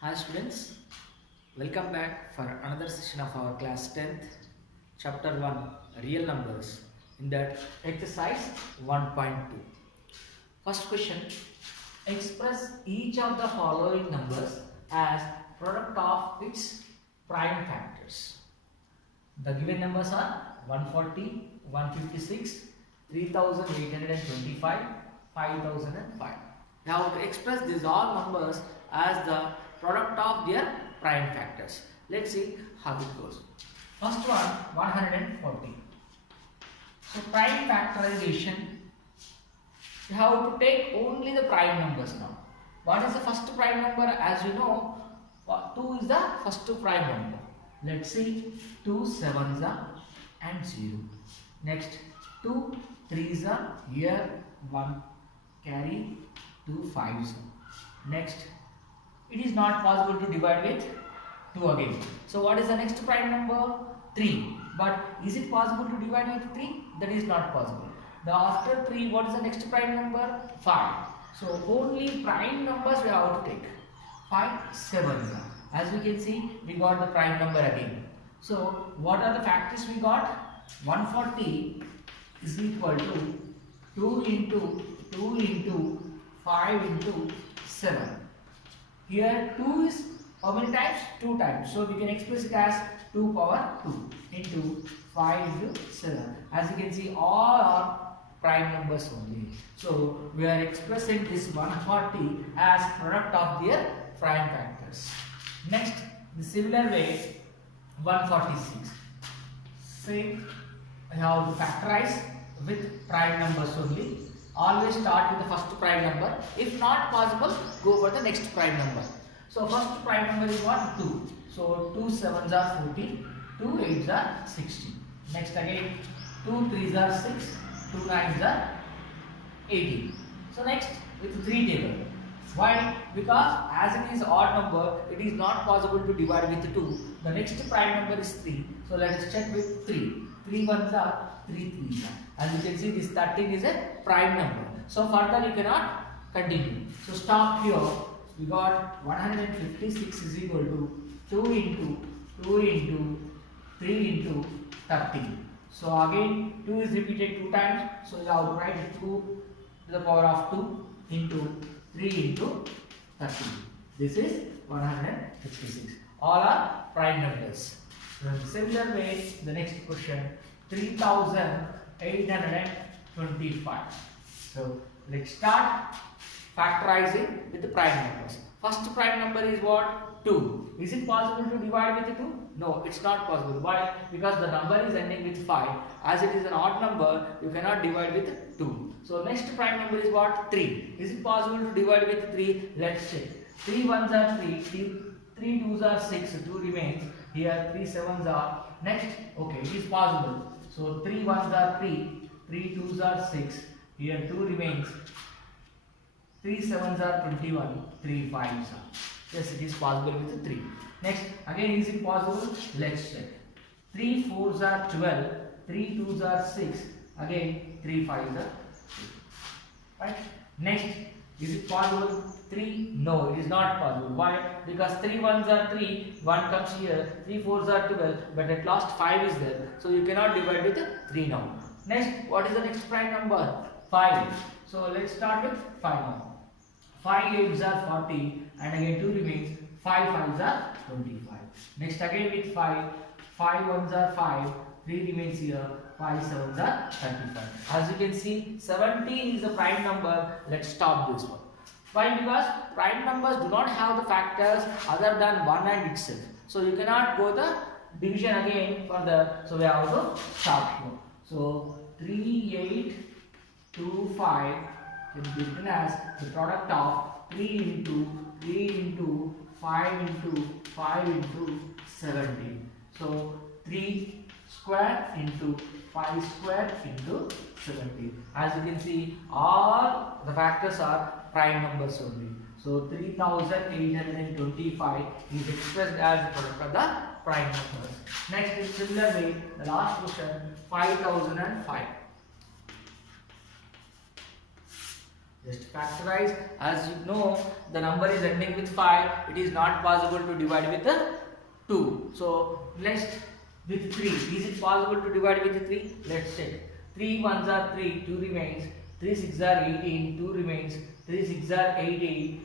Hi students, welcome back for another session of our class 10th, chapter 1, real numbers, in that exercise 1.2. First question, express each of the following numbers as product of its prime factors. The given numbers are 140, 156, 3825, 5005. We have to express these all numbers as the product of their prime factors. Let's see how it goes. First one, 140. So prime factorization, we have to take only the prime numbers now. What is the first prime number? As you know, 2 is the first prime number. Let's see, 2 sevens are and 0. Next, 2 threes are here, 1 carry, 2 fives. Next, it is not possible to divide with 2 again. So what is the next prime number? 3. But is it possible to divide with 3? That is not possible. After 3, what is the next prime number? 5. So only prime numbers we have to take. 5 sevens. As we can see, we got the prime number again. So what are the factors we got? 140 is equal to 2 into 5 into 7. Here 2 is how many times? 2 times. So we can express it as 2 power 2 into 5 into 7. As you can see, all are prime numbers only. So we are expressing this 140 as product of their prime factors. Next, the similar way, 146. Same, we have to factorize with prime numbers only. Always start with the first prime number. If not possible, go for the next prime number. So first prime number is what? 2. So 2 sevens are 14, 2 eights are 16. Next again, 2 threes are 6, 2 nines are 18. So next with 3 table. Why? Because as it is odd number, it is not possible to divide with 2. The next prime number is 3. So let us check with 3. 3 ones are 3 threes are. As you can see, this 13 is a prime number. So further you cannot continue. So stop here. We got 156 is equal to 2 into 3 into 13. So again 2 is repeated 2 times. So you have to write 2 to the power of 2 into 3 into 13. This is 156. All are prime numbers. So in similar way, the next question, 3825. So let's start factorizing with the prime numbers. First prime number is what? 2. Is it possible to divide with 2? No, it's not possible. Why? Because the number is ending with 5. As it is an odd number, you cannot divide with 2. So next prime number is what? 3. Is it possible to divide with 3? Let's check. 3 ones are 3, 3 twos are 6, 2 remains. Here 3 sevens are. Next, okay, it is possible. So 3 ones are 3, 3 twos are 6. Here 2 remains. 3 sevens are 21, 3 fives are. Yes, it is possible with 3. Next, again, is it possible? Let's check. 3 fours are 12, 3 twos are 6. Again, 3 fives are 3. Right? Next, is it possible? 3? No, it is not possible. Why? Because 3 ones are 3, 1 comes here, 3 fours are 12, but at last 5 is there. So you cannot divide with 3 now. Next, what is the next prime number? 5. So let's start with 5 now. 5 eights are 40, and again 2 remains. 5 fives are 25. Next again with 5, 5 ones are 5, 3 remains here, 5 sevens are 35. As you can see, 17 is the prime number. Let's stop this one. Why? Because prime numbers do not have the factors other than 1 and itself. So you cannot go the division again further. So we have to stop here. So 3825 can be written as the product of 3 into 5 into 17. So 3 square into 5 square into 17. As you can see, all the factors are prime numbers only. So 3825 is expressed as the product of the prime numbers. Next, in similar way, the last question, 5005. Just factorize. As you know, the number is ending with 5. It is not possible to divide with 2. So let's with 3. Is it possible to divide with 3? Let's check. 3 ones are 3, 2 remains. 3 6 are 18, 2 remains. 3 6 are 18,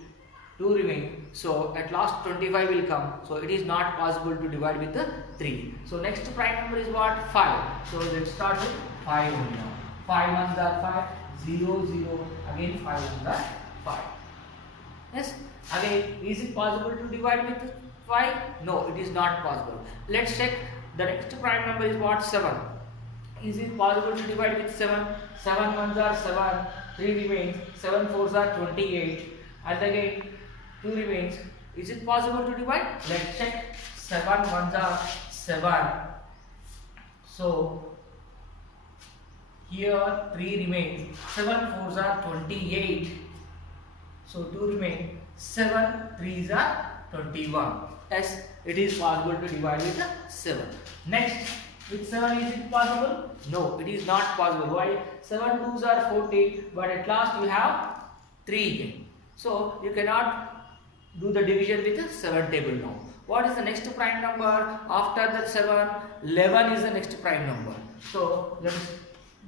2 remain. So at last 25 will come. So it is not possible to divide with 3. So next prime number is what? 5. So let's start with 5 only now. 5 ones are 5, 0 0. Again 5 ones are 5. Yes. Again, is it possible to divide with 5? No, it is not possible. Let's check. The next prime number is what? 7. Is it possible to divide with 7? 7 ones are 7, 3 remains, 7 fours are 28, and again 2 remains. Is it possible to divide? Let's check. 7 ones are 7. So here 3 remains, 7 fours are 28. So 2 remain, 7 threes are 21. Yes, it is possible to divide with 7. Next, with 7 is it possible? No, it is not possible. Why? 7 twos are 40, but at last you have 3 again. So you cannot do the division with the 7 table now. What is the next prime number? After the 7, 11 is the next prime number. So let us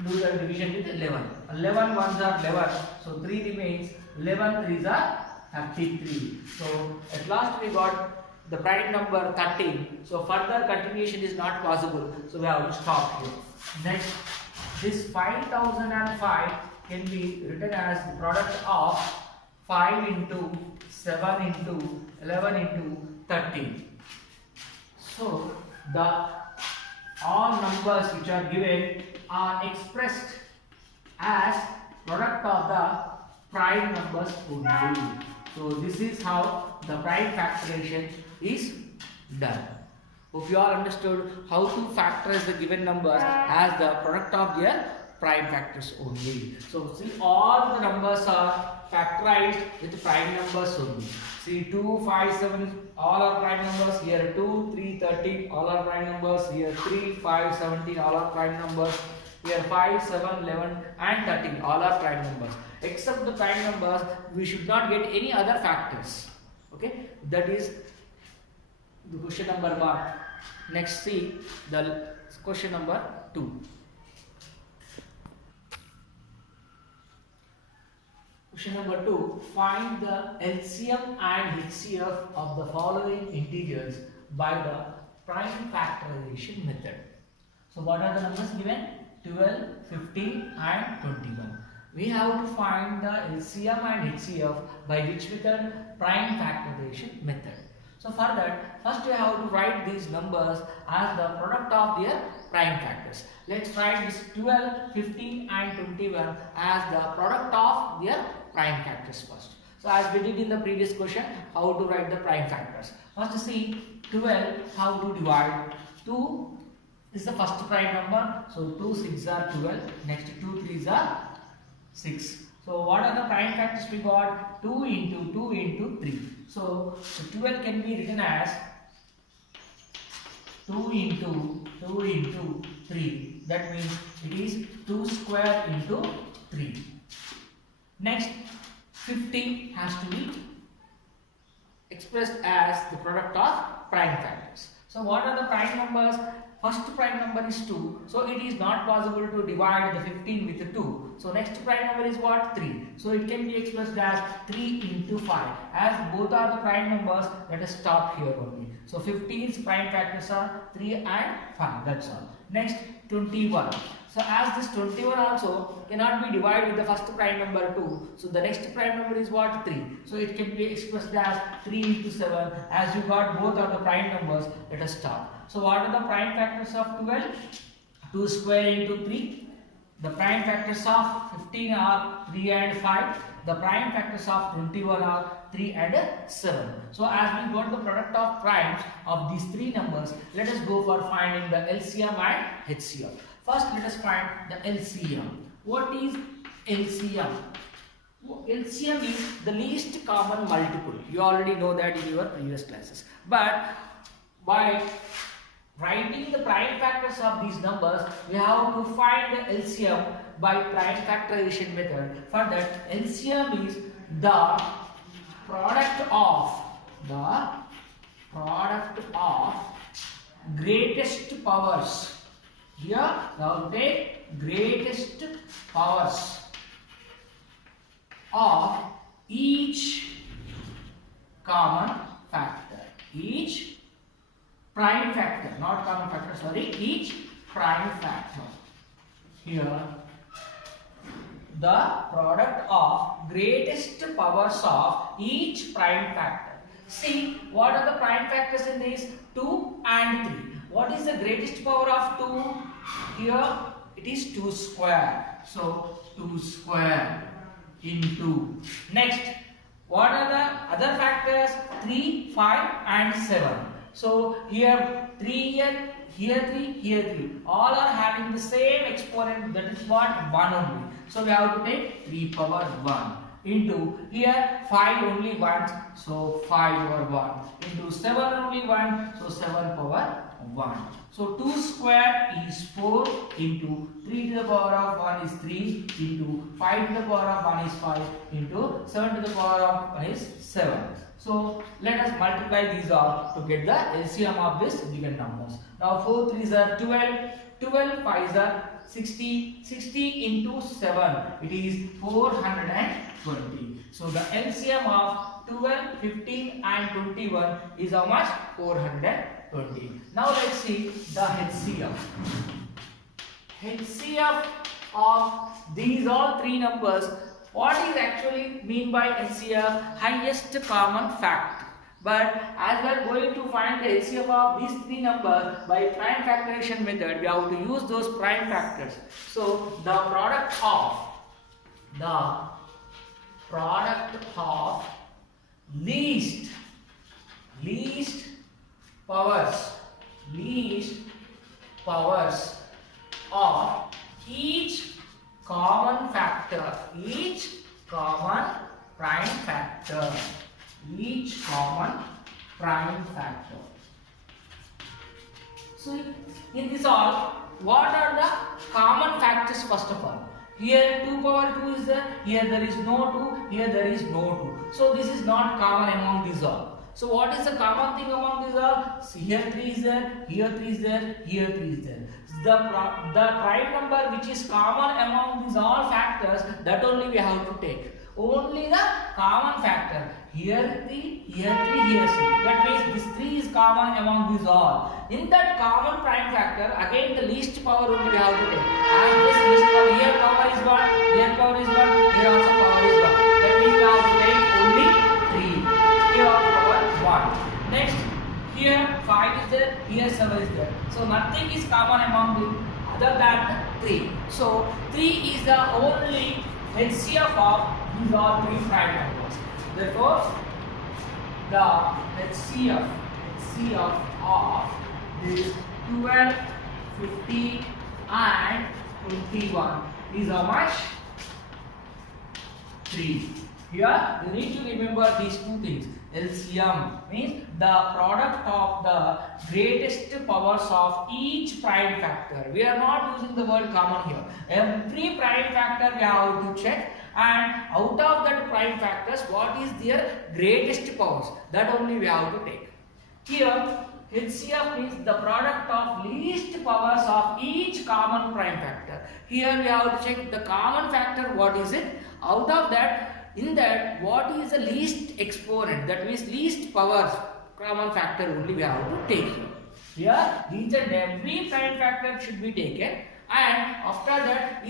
do the division with 11. 11 ones are 11, so 3 remains. 11 threes are 33. So at last we got the prime number 13. So further continuation is not possible. So we have to stop here. Next, this 5005 can be written as the product of 5 into 7 into 11 into 13. So the all numbers which are given are expressed as product of the prime numbers only. So this is how the prime factorization is done. Hope you all understood how to factorize the given numbers as the product of their prime factors only. So see, all the numbers are factorized with prime numbers only. See, 2, 5, 7 all are prime numbers. Here 2, 3, 13 all are prime numbers. Here 3, 5, 17 all are prime numbers. Here 5, 7, 11 and 13 all are prime numbers. Except the prime numbers, we should not get any other factors. Okay, that is the question number 1. Next, see the question number 2. Question number 2. Find the LCM and HCF of the following integers by the prime factorization method. So what are the numbers given? 12, 15 and 21. We have to find the LCM and HCF by which method? Prime factorization method. So for that, first we have to write these numbers as the product of their prime factors. Let's write this 12, 15 and 21 as the product of their prime factors first. So as we did in the previous question, how to write the prime factors. First see 12, how to divide. 2 is the first prime number. So 2 6 are 12. Next 2 3s are 6. So what are the prime factors we got? 2 into 2 into 3. So 12 can be written as 2 into 2 into 3. That means it is 2 square into 3. Next, 50 has to be expressed as the product of prime factors. So what are the prime numbers? First prime number is 2. So it is not possible to divide the 15 with 2. So next prime number is what? 3. So it can be expressed as 3 into 5. As both are the prime numbers, let us stop here only. So 15's prime factors are 3 and 5. That's all. Next 21. So as this 21 also cannot be divided with the first prime number 2. So the next prime number is what? 3. So it can be expressed as 3 into 7. As you got both of the prime numbers, let us start. So what are the prime factors of 12? 2 square into 3. The prime factors of 15 are 3 and 5. The prime factors of 21 are 3 and 7. So as we got the product of primes of these three numbers, let us go for finding the LCM and HCF. First let us find the LCM. What is LCM? LCM is the least common multiple. You already know that in your previous classes. But by writing the prime factors of these numbers, we have to find the LCM by prime factorization method. For that, LCM is the product of greatest powers. Here now take greatest powers of each common factor, each prime factor, not common factor, sorry, each prime factor. Here the product of greatest powers of each prime factor. See, what are the prime factors in this? 2 and 3. What is the greatest power of 2? Here it is 2 square. So 2 square into. Next, what are the other factors? 3, 5 and 7. So here 3 here 3, here 3. All are having the same exponent, that is what? 1 only. So we have to take 3 power 1 into here 5 only once, so 5 power 1 into 7 only 1, so 7 power 1. So 2 square is 4 into 3 to the power of 1 is 3 into 5 to the power of 1 is 5 into 7 to the power of 1 is 7. So let us multiply these all to get the LCM of this given numbers. Now 4 3s are 12, 12 5s are 60, 60 into 7 it is 420. So the LCM of 12, 15 and 21 is how much? 420. Now let's see the HCF. HCF of these all three numbers. What is actually mean by HCF? Highest common factor. But as we are going to find the HCF of these three numbers by prime factorization method, we have to use those prime factors. So the product of least powers of each common factor, each common prime factor. So in this all, what are the common factors first of all? Here 2 power 2 is there, here there is no 2, here there is no 2. So this is not common among these all. So what is the common thing among these all? See, here 3 is there, here 3 is there, here 3 is there. The prime number which is common among these all factors, that only we have to take. Only the common factor. Here 3, here 3, here 3. That means this 3 is common among these all. In that common prime factor, again the least power only we have to take. As this least power, here power is 1, here power is 1, here also power is 1. That means we have to take only 3. Here power 1. Next, here 5 is there, here 7 is there. So nothing is common among them other than 3. So 3 is the only HCF of these all three prime numbers. Therefore, the HCF of this 12, 15 and 21 is how much? 3. Here you need to remember these two things. LCM means the product of the greatest powers of each prime factor. We are not using the word common here. Every prime factor we have to check, and out of that prime factors, what is their greatest powers? That only we have to take. Here HCF means the product of least powers of each common prime factor. Here we have to check the common factor, what is it? Out of that, in that, what is the least exponent? That means least powers common factor only we have to take here. Here, each and every prime factor should be taken, and after that,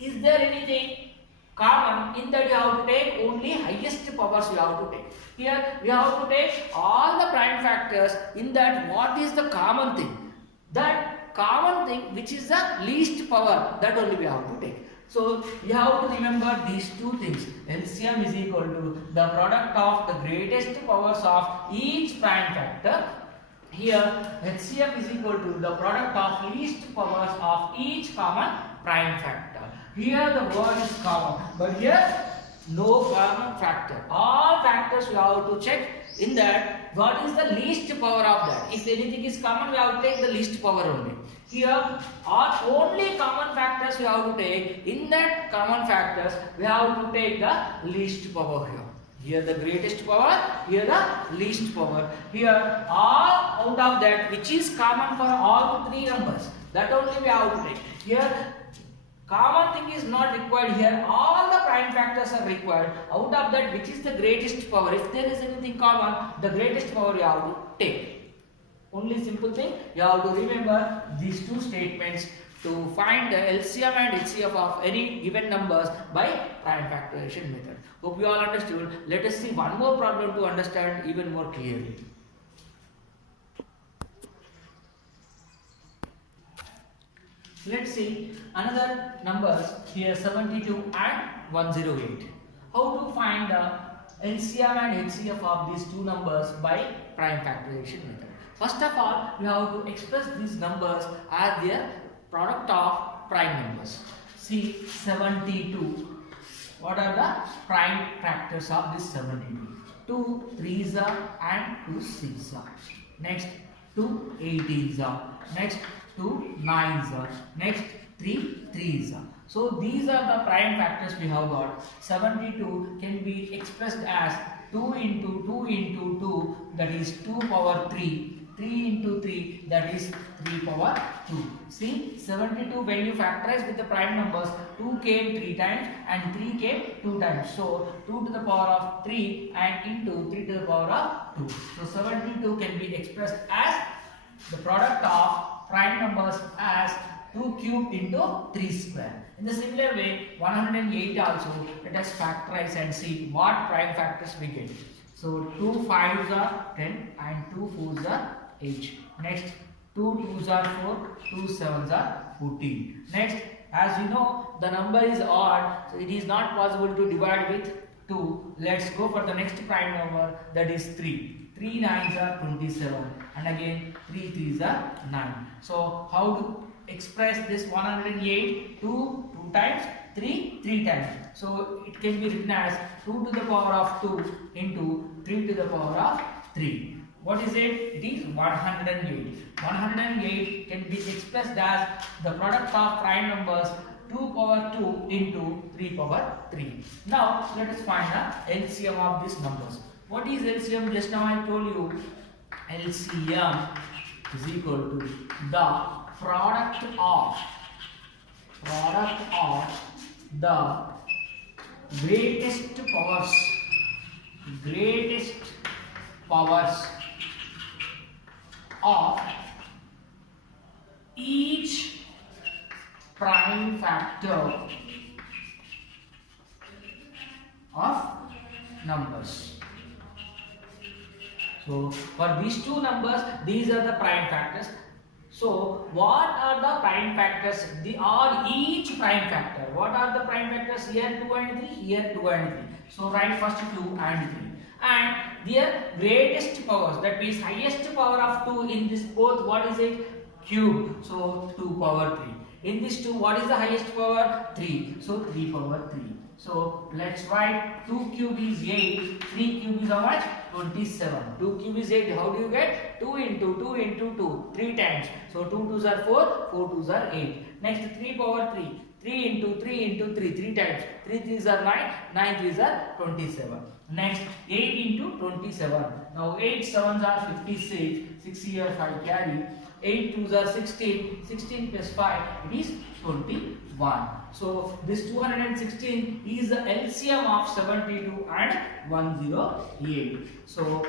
is there anything common? In that you have to take only highest powers you have to take. Here we have to take all the prime factors. In that, what is the common thing? That common thing which is the least power, that only we have to take. So you have to remember these two things. LCM is equal to the product of the greatest powers of each prime factor. Here HCF is equal to the product of least powers of each common prime factor. Here the word is common, but here no common factor. All factors we have to check In that, what is the least power of that? If anything is common, we have to take the least power only. Here are only common factors we have to take. In that common factors, we have to take the least power here. Here the greatest power, here the least power. Here all out of that which is common for all the three numbers. That only we have to take. Here common thing is not required here. All the prime factors are required. Out of that which is the greatest power. If there is anything common, the greatest power you have to take. Only simple thing, you have to remember these two statements to find the LCM and HCF of any given numbers by prime factorization method. Hope you all understood. Let us see one more problem to understand even more clearly. Let's see another numbers here 72 and 108. How to find the LCM and HCF of these two numbers by prime factorization method. First of all, we have to express these numbers as their product of prime numbers. See 72. What are the prime factors of this 72? 2 3s are and 2 6s are. Next 2 18s are. Next 2 9s are. Next 3 3s are. So these are the prime factors we have got. 72 can be expressed as 2 into 2 into 2, that is 2 power 3. 3 into 3, that is 3 power 2. See 72 when you factorize with the prime numbers, 2 came 3 times and 3 came 2 times. So 2 to the power of 3 and into 3 to the power of 2. So 72 can be expressed as the product of prime numbers as 2 cube into 3 square. In the similar way, 108 also, let us factorize and see what prime factors we get. So 2 5s are 10 and 2 4s are 8. Next 2 2s are 4, 2 7s are 14. Next, as you know, the number is odd, so it is not possible to divide with 2. Let's go for the next prime number, that is 3. 3 9s are 27 and again 3 3s are 9. So how to express this 108? 2 times, 3 times. So it can be written as 2 to the power of 2 into 3 to the power of 3. What is it? It is 108. 108 can be expressed as the product of prime numbers 2 power 2 into 3 power 3. Now let us find the LCM of these numbers. What is LCM? Just now I told you LCM is equal to the product of the greatest powers of each prime factor of numbers. So for these two numbers, these are the prime factors. So what are the prime factors? They are each prime factor. What are the prime factors? Here 2 and 3, here 2 and 3. So write first 2 and 3. And their greatest powers, that means highest power of 2 in this both, what is it? Cube. So 2 power 3. In this 2, what is the highest power? 3. So 3 power 3. So let's write 2 cube is 8, 3 cube is how much? 27. 2 cube is 8. How do you get? 2 into 2 into 2, 3 times. So 2 2s are 4, 4 2s are 8. Next 3 power 3. 3 into 3 into 3, 3 times. 3 3s are 9, 9 3s are 27. Next 8 into 27. Now 8 7s are 56, 6 here 5 carry. 8 2s are 16, 16 plus 5, it is 21. So this 216 is the LCM of 72 and 108. So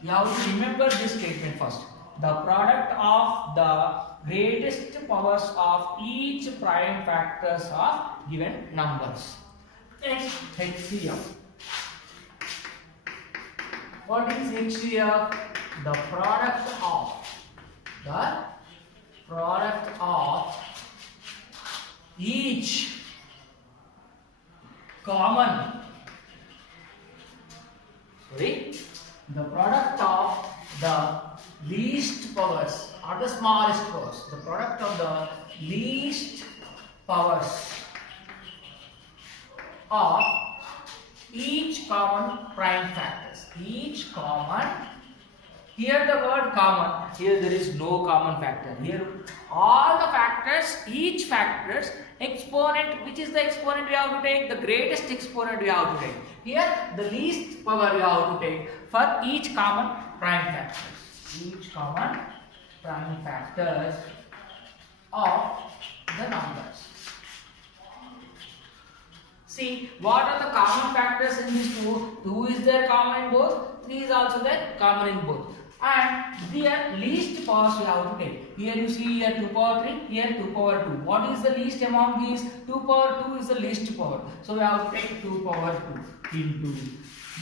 you have to remember this statement first. The product of the greatest powers of each prime factors of given numbers. Next, HCF. What is HCF? The product of each common, the product of the least powers or the smallest powers, the product of the least powers of each common prime factors, each each common. Here the word common, here there is no common factor. Here all the factors, each factors, exponent, which is the exponent we have to take? The greatest exponent we have to take. Here the least power we have to take for each common prime factors. Each common prime factors of the numbers. See, what are the common factors in these two? 2 is there common in both, 3 is also there common in both. And their least powers we have to take. Here you see here 2 power 3, here 2 power 2. What is the least among these? 2 power 2 is the least power. So we have to take 2 power 2 into.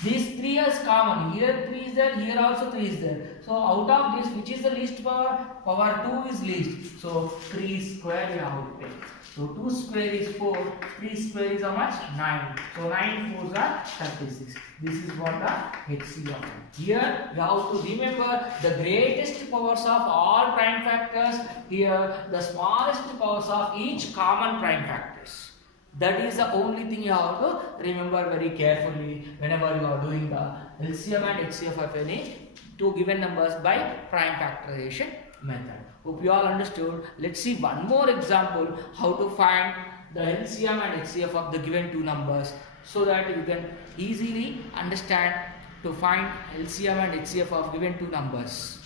This 3 is common. Here 3 is there, here also 3 is there. So out of this, which is the least power? Power 2 is least. So 3 square we have to take. So 2 square is 4, 3 square is how much? 9. So 9 4s are 36. This is what the HCF. Here you have to remember the greatest powers of all prime factors. Here the smallest powers of each common prime factors. That is the only thing you have to remember very carefully whenever you are doing the LCM and HCF of any two given numbers by prime factorization method. Hope you all understood. Let's see one more example how to find the LCM and HCF of the given two numbers so that you can easily understand to find LCM and HCF of given two numbers.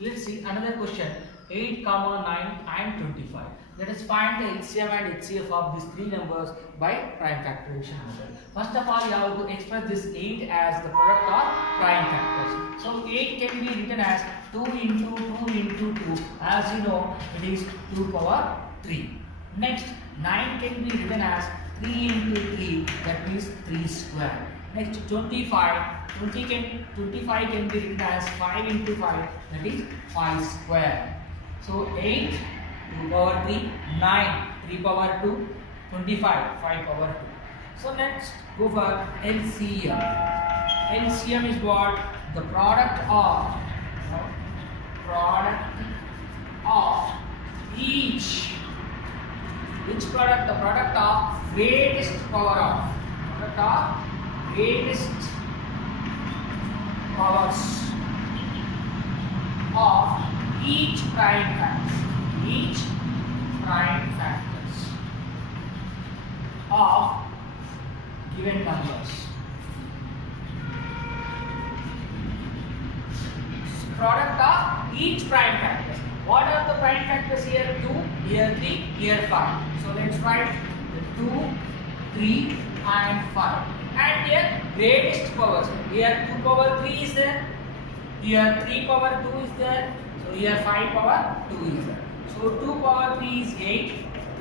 Let's see another question. 8, 9 and 25. Let us find the LCM and HCF of these three numbers by prime factorization method. First of all, you have to express this 8 as the product of prime factors. So 8 can be written as 2 into 2 into 2. As you know, it is 2 power 3. Next, 9 can be written as 3 into 3, that means 3 square. Next, 25 can be written as 5 into 5, that is 5 square. So 8, 2 power 3, 9, 3 power 2, 25, 5 power 2. So let's go for LCM. LCM is what? The product of each. Which product? The product of greatest power of. Product of greatest powers of each prime factor. Each prime factors of given numbers. Product of each prime factor. What are the prime factors here? 2, here 3, here 5. So let's write the 2, 3 and 5. And here greatest powers. Here 2 power 3 is there. Here 3 power 2 is there. So here 5 power 2 is there. So 2 power 3 is 8,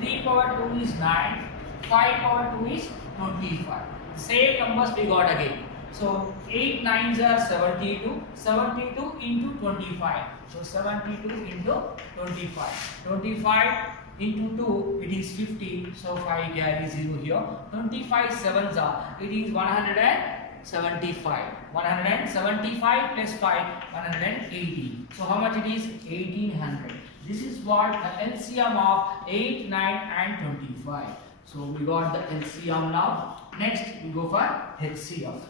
3 power 2 is 9, 5 power 2 is 25. Same numbers we got again. So 8 9s are 72, 72 into 25. So 72 into 25. 25 into 2, it is 50. So 5 carry 0 here. 25 7s are, it is 175. 175 plus 5, 180. So how much it is? 1800. This is what the LCM of 8, 9 and 25. So we got the LCM now. Next we go for HCF.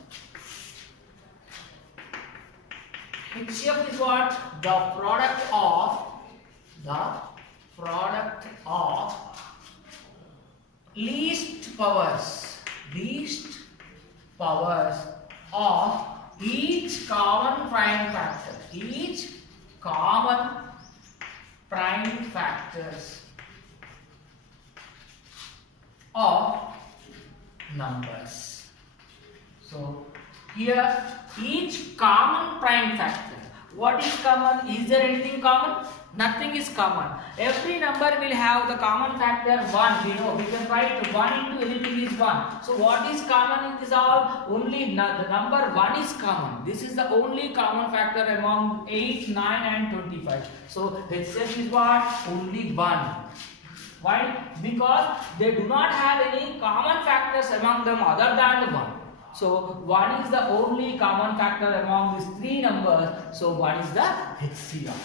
HCF is what? The product of least powers of each common prime factor. Each common prime factors of numbers. So here each common prime factor. What is common? Is there anything common? Nothing is common. Every number will have the common factor 1. We know we can write 1 into anything is 1. So what is common in this all? Only the number 1 is common. This is the only common factor among 8, 9 and 25. So HCF is what? Only 1. Why? Because they do not have any common factors among them other than the 1. So 1 is the only common factor among these three numbers. So 1 is the HCF.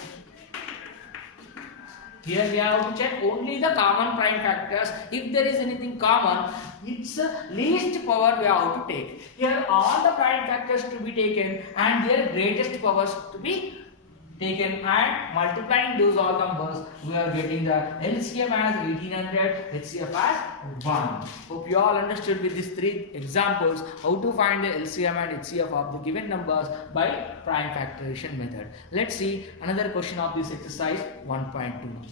Here we have to check only the common prime factors. If there is anything common, its least power we have to take. Here all the prime factors to be taken and their greatest powers to be taken, and multiplying those all numbers, we are getting the LCM as 1800, HCF as 1. Hope you all understood with these three examples how to find the LCM and HCF of the given numbers by prime factorization method. Let's see another question of this exercise 1.2.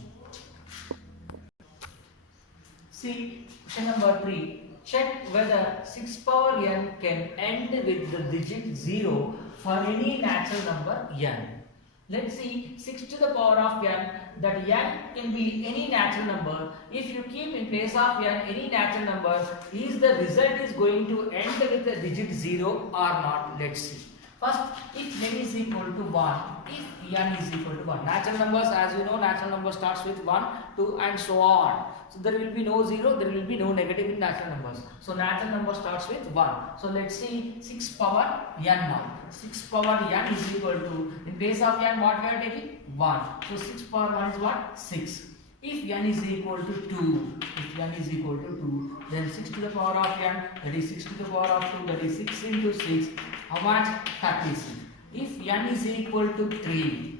See question number 3. Check whether 6 power n can end with the digit 0 for any natural number n. Let's see 6 to the power of n, that n can be any natural number. If you keep in place of n any natural number, is the result is going to end with the digit 0 or not? Let's see. First, if n is equal to 1, if n is equal to 1, natural numbers, as you know, natural number starts with 1, 2 and so on. So there will be no 0, there will be no negative in natural numbers. So natural number starts with 1. So let's see 6 power n now. 6 power n is equal to, in place of n what we are taking? 1. So 6 power 1 is what? 6. If n is equal to 2, if n is equal to 2, then 6 to the power of n, that is 6 to the power of 2, that is 6 into 6, how much? 36. If n is equal to 3,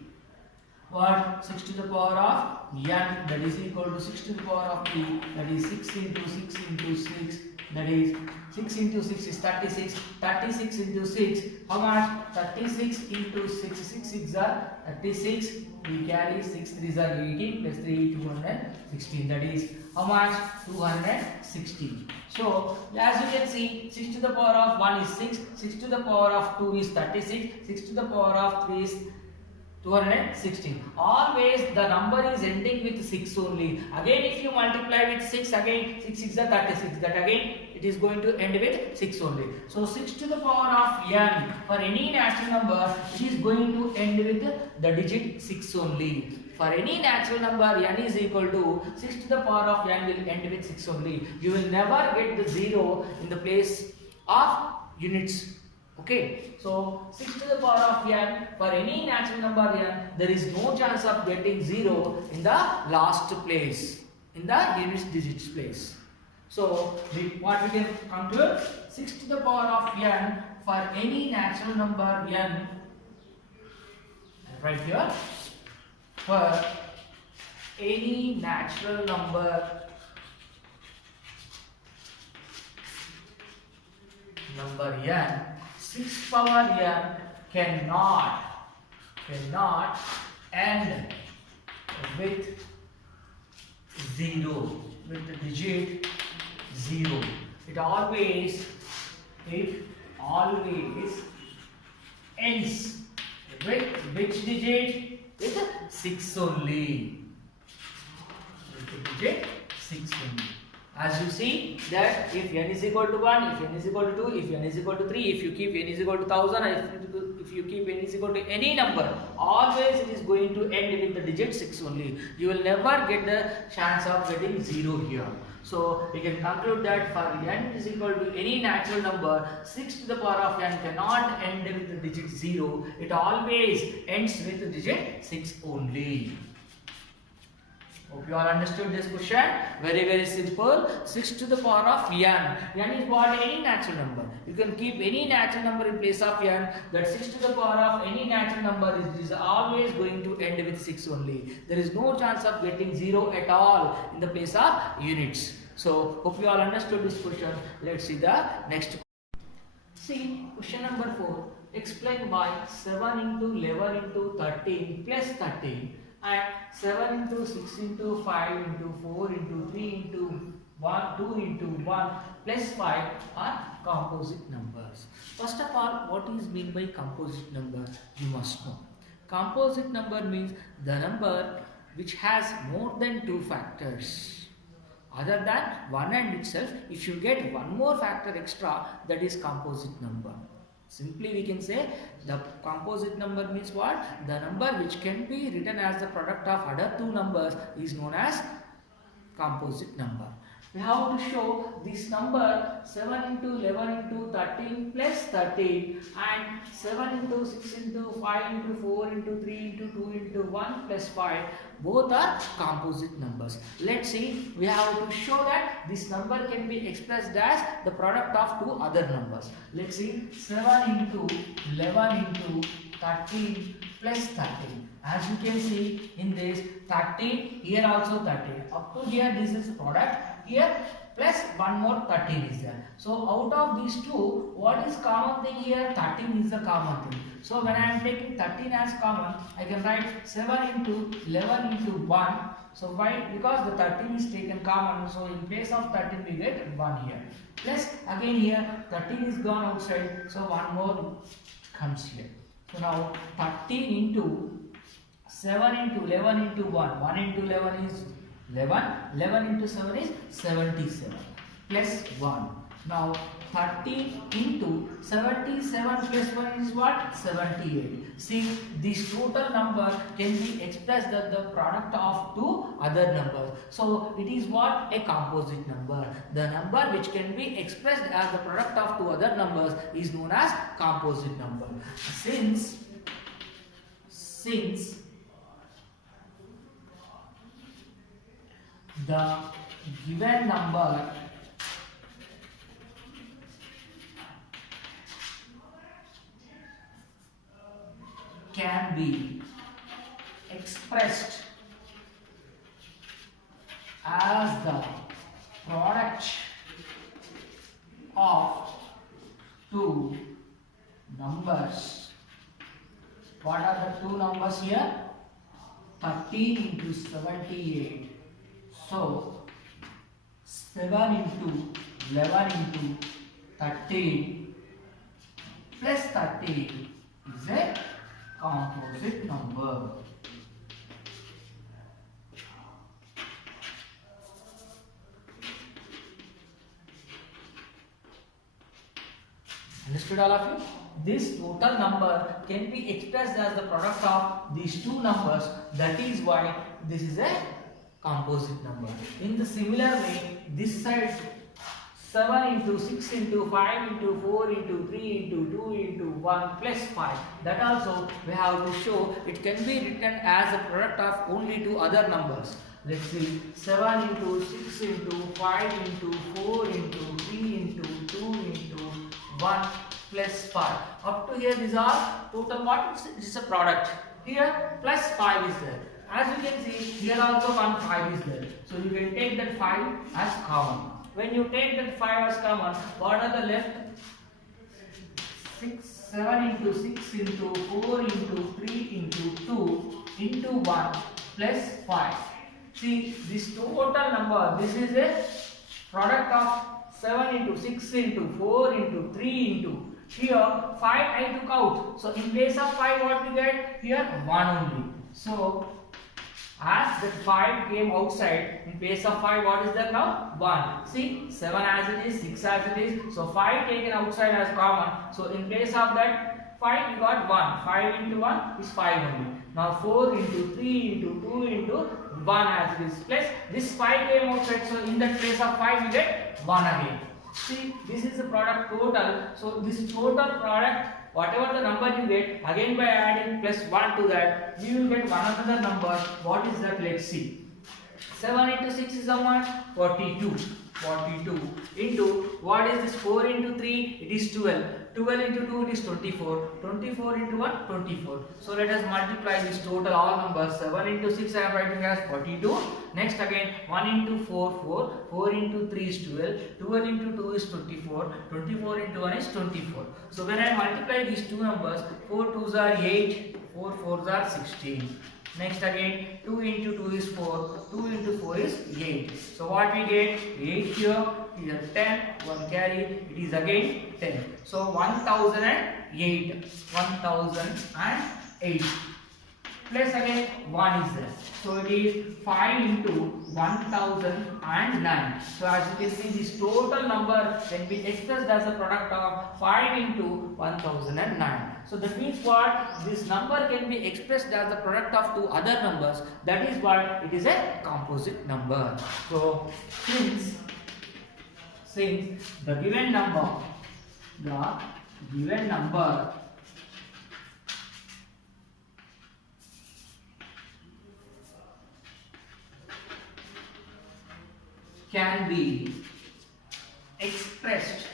what? 6 to the power of n, that is equal to 6 to the power of 3, that is 6 into 6 into 6, that is 6 into 6 is 36, 36 into 6, how much? 36 into 6, 6 6 are 36, we carry 6 3s are 18, plus 3 216, that is how much? 216. So as you can see, 6 to the power of 1 is 6, 6 to the power of 2 is 36, 6 to the power of 3 is 216. Always the number is ending with 6 only. Again if you multiply with 6, again 6 6 are 36, that again it is going to end with 6 only. So 6 to the power of n for any natural number, it is going to end with the digit 6 only. For any natural number n is equal to 6 to the power of n will end with 6 only. You will never get the 0 in the place of units. Okay, so 6 to the power of n for any natural number n, there is no chance of getting 0 in the last place, in the units digits place. So what we can conclude, 6 to the power of n for any natural number n, right here, for any natural number n, 6 power n cannot end with 0, with the digit 0. It always ends with which digit? With 6 only. With the digit 6 only. As you see that if n is equal to 1, if n is equal to 2, if n is equal to 3, if you keep n is equal to 1000, if you keep n is equal to any number, always it is going to end with the digit 6 only. You will never get the chance of getting 0 here. So we can conclude that for n is equal to any natural number, 6 to the power of n cannot end with the digit 0. It always ends with the digit 6 only. Hope you all understood this question. Very simple. 6 to the power of n. N is what? Any natural number. You can keep any natural number in place of n. That 6 to the power of any natural number is always going to end with 6 only. There is no chance of getting 0 at all in the place of units. So hope you all understood this question. Let's see the next. See question number 4. Explain why 7 into 11 into 13 plus 13 and 7 into 6 into 5 into 4 into 3 into 1, 2 into 1 plus 5 are composite numbers. First of all, what is meant by composite number? You must know. Composite number means the number which has more than 2 factors. Other than 1 and itself, if you get one more factor extra, that is composite number. Simply we can say the composite number means what? The number which can be written as the product of other two numbers is known as composite number. We have to show this number 7 into 11 into 13 plus 13 and 7 into 6 into 5 into 4 into 3 into 2 into 1 plus 5. Both are composite numbers. Let's see, we have to show that this number can be expressed as the product of two other numbers. Let's see, 7 into 11 into 13 plus 13. As you can see in this 13, here also 13. Up to here this is product. Here plus one more 13 is there. So out of these two, what is common thing here? 13 is the common thing. So when I am taking 13 as common, I can write 7 into 11 into 1. So why? Because the 13 is taken common. So in place of 13 we get 1 here. Plus again here 13 is gone outside. So one more comes here. So now 13 into 7 into 11 into 1. 1 into 11 is 11. 11 into 7 is 77 plus 1. Now 13 into 77 plus 1 is what? 78. See, this total number can be expressed as the product of two other numbers. So it is what? A composite number. The number which can be expressed as the product of two other numbers is known as composite number. Since the given number can be expressed as the product of two numbers. What are the two numbers here? 13 into 78. So 7 into 11 into 13 plus 13 is a composite number. Understood all of you? This total number can be expressed as the product of these two numbers. That is why this is a composite number. In the similar way, this side 7 into 6 into 5 into 4 into 3 into 2 into 1 plus 5. That also we have to show it can be written as a product of only two other numbers. Let's see, 7 into 6 into 5 into 4 into 3 into 2 into 1 plus 5. Up to here these are total what? This is a product. Here plus 5 is there. As you can see, here also one 5 is there. So you can take that 5 as common. When you take that 5 as common, what are the left? 7 into 6 into 4 into 3 into 2 into 1 plus 5. See, this total number, this is a product of 7 into 6 into 4 into 3 into. Here 5 I took out. So in place of 5 what we get? Here 1 only. So as that 5 came outside, in place of 5 what is there now? 1. See, 7 as it is, 6 as it is. So 5 taken outside as common. So in place of that 5 we got 1. 5 into 1 is 5 only. Now 4 into 3 into 2 into 1 as it is. Plus this 5 came outside. So in that place of 5 we get 1 again. See, this is the product total. So this total product, whatever the number you get, again by adding plus 1 to that, we will get one another number. What is that? Let's see. 7 into 6 is how much? 42. 42 into, what is this? 4 into 3, it is 12. 12 into 2, it is 24. 24 into 1, 24. So let us multiply this total all numbers. 7 into 6 I am writing as 42. Next again 1 into 4, 4. 4 into 3 is 12. 12 into 2 is 24. 24 into 1 is 24. So when I multiply these two numbers, 4 2s are 8. 4 4s are 16. Next again 2 into 2 is 4. 2 into 4 is 8. So what we get? 8 here. Here 10. 1 carry. It is again 10. So 1008. 1008. Plus again 1 is there. So it is 5 into 1009. So as you can see, this total number can be expressed as a product of 5 into 1009. So that means what? This number can be expressed as the product of two other numbers. That is why it is a composite number. So since since the given number can be expressed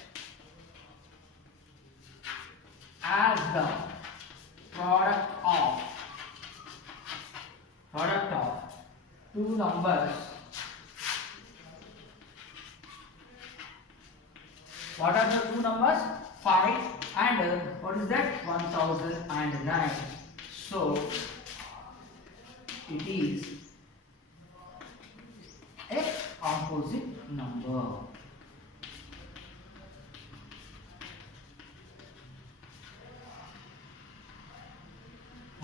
as the product of two numbers. What are the two numbers? 5 and what is that? 1009. So it is a composite number.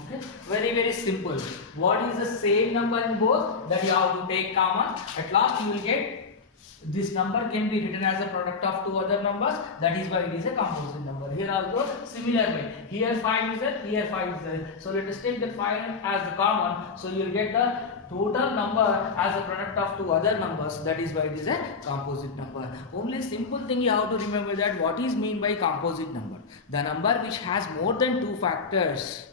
Okay, very simple. What is the same number in both? That you have to take common. At last you will get this number can be written as a product of two other numbers. That is why it is a composite number. Here also similar way. Here 5 is there, here 5 is there. So let us take the 5 as the common. So you will get the total number as a product of two other numbers. That is why it is a composite number. Only simple thing you have to remember that what is mean by composite number. The number which has more than two factors.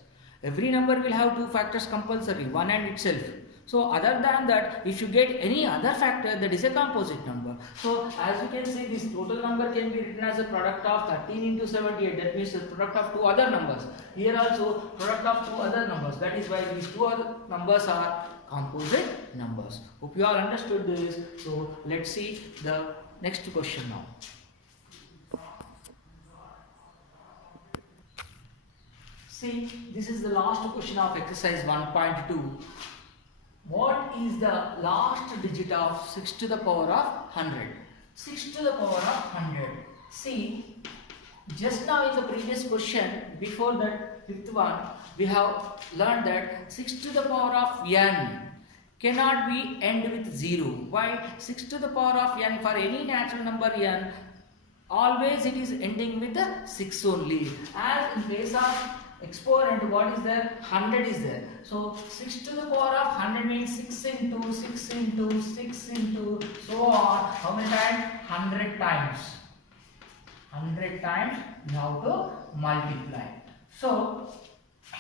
Every number will have two factors compulsory, one and itself. So other than that, if you get any other factor, that is a composite number. So as you can see, this total number can be written as a product of 13 into 78. That means the product of two other numbers. Here also product of two other numbers. That is why these two other numbers are composite numbers. Hope you all understood this. So let's see the next question now. See, this is the last question of exercise 1.2. What is the last digit of 6 to the power of 100? 6 to the power of 100. See, just now in the previous question, before that fifth one, we have learned that 6 to the power of n cannot be end with 0. Why? 6 to the power of n for any natural number n, always it is ending with the 6 only. As in case of exponent, what is there? 100 is there. So 6 to the power of 100 means 6 into 6 into 6 into so on. How many times? 100 times. 100 times now to multiply. So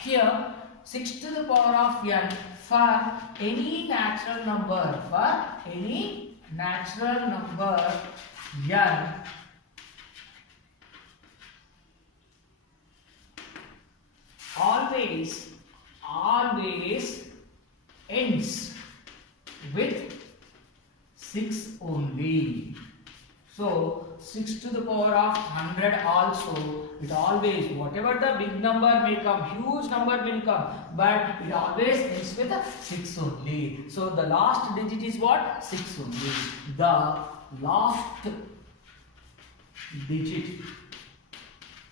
here 6 to the power of n for any natural number, n always ends with 6 only. So 6 to the power of 100 also, it always, whatever the big number may come, huge number will come, but it always ends with 6 only. So the last digit is what? 6 only. The last digit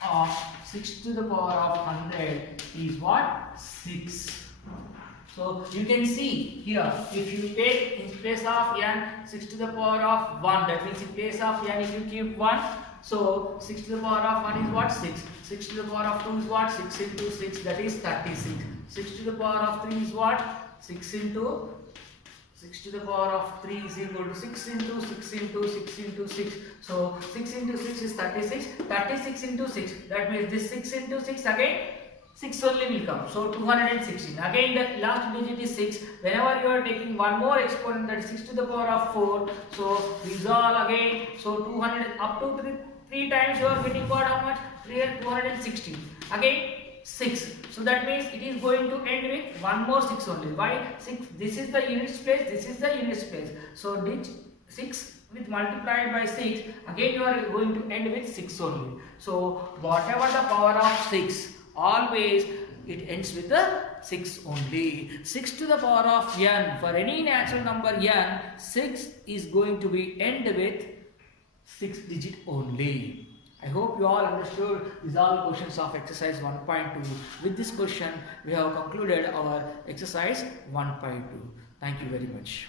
of 6 to the power of 100 is what? 6. So you can see here, if you take in place of n 6 to the power of 1, that means in place of n if you keep 1, so 6 to the power of 1 is what? 6. 6 to the power of 2 is what? 6 into 6, that is 36. 6 to the power of 3 is what? 6 into 6 to the power of 3 is equal to 6 into 6 into 6 into 6. So 6 into 6 is 36. 36 into 6. That means this 6 into 6 again 6 only will come. So 216. Again the last digit is 6. Whenever you are taking one more exponent, that is 6 to the power of 4. So resolve again. So 200 up to 3 times you are getting what? How much? 216. Again 6. So that means it is going to end with one more 6 only. Why? 6. This is the units place, this is the units place. So 6 with multiplied by 6, again you are going to end with 6 only. So whatever the power of 6, always it ends with the 6 only. 6 to the power of n, for any natural number n, 6 is going to be end with 6 digit only. I hope you all understood. These are all questions of exercise 1.2. With this question, we have concluded our exercise 1.2. Thank you very much.